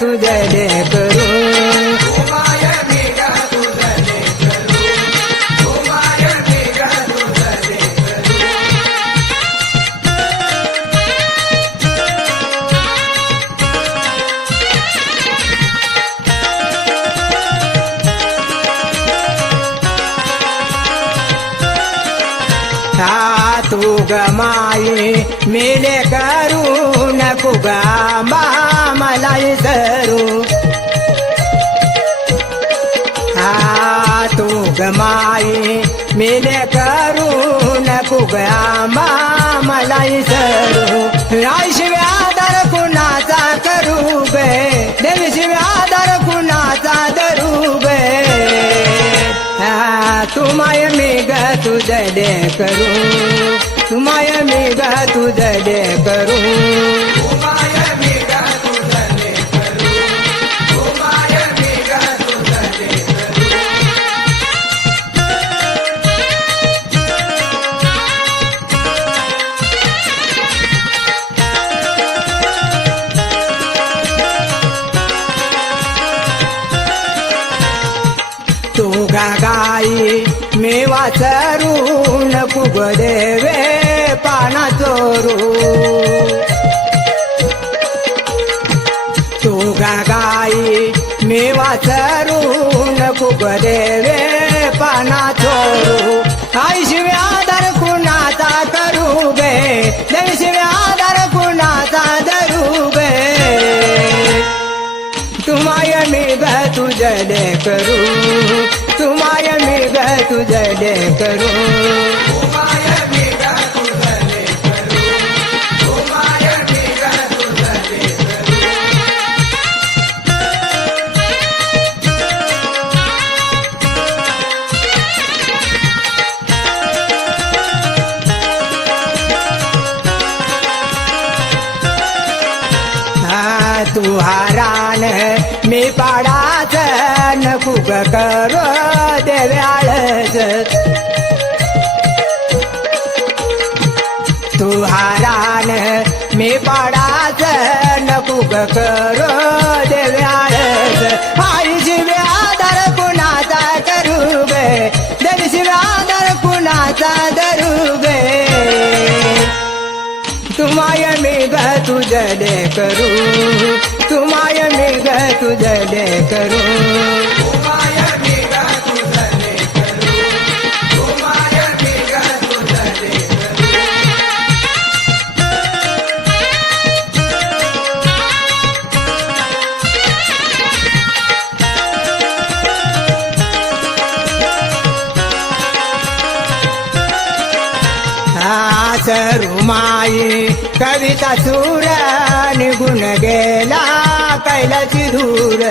तुझे दे हा तू गमाई मेले करू नको गामा मला धरू हा तू गमाई मेले करू नको गामा मला धरू दे करू तुमाय मी ग तुझ दे करू. तू गाई मी चरून कुग देवे पाना चोरू तू गाई मी चरून कुग देवे पाना चोरू आई शिव्यादर कुणाचा करू गे देवी शिव्या दर कुणाचा धरू गे तुम्हाला मी ग करू दे करू मी ग तुझ दे करू। पाडाच नकुग करो देव्याळच तू हारान मी पाडाच नकुग करो देव्याळच आई शिव्यादर कुणाचा करू गे देवी शिव्यादर कुणाचा धरू गे तुम्हाला मी ग तुझ दे करू. तुमाय मी ग तुझ दे करू। रुमाई. कविता सूर निघून गेला कैलाची धूर.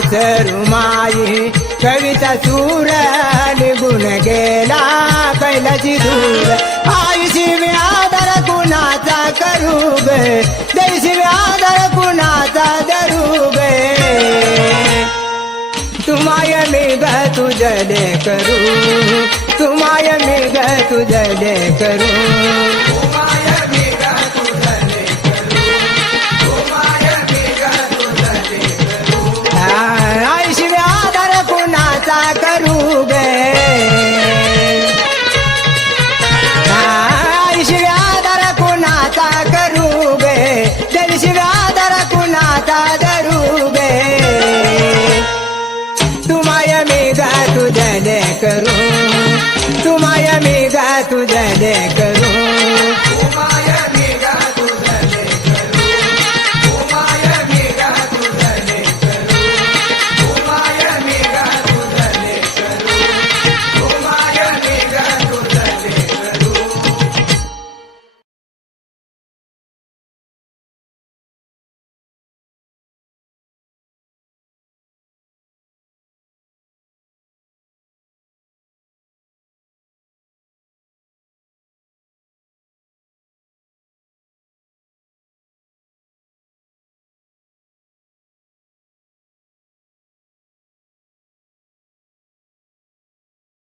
सरुमाई कविता सूर निघून गेला कैलाची धूर. आईशी व्यादर कुणाचा करू गे मी ग तुझ करू. तुमाय मी ग तुझ दे करू. आई शिव्यादर कुणाचा करू गे? आई शिव्यादर कुणाचा करू गे? देवी शिव्यादर कुणाचा मी गा तुझ्या देख.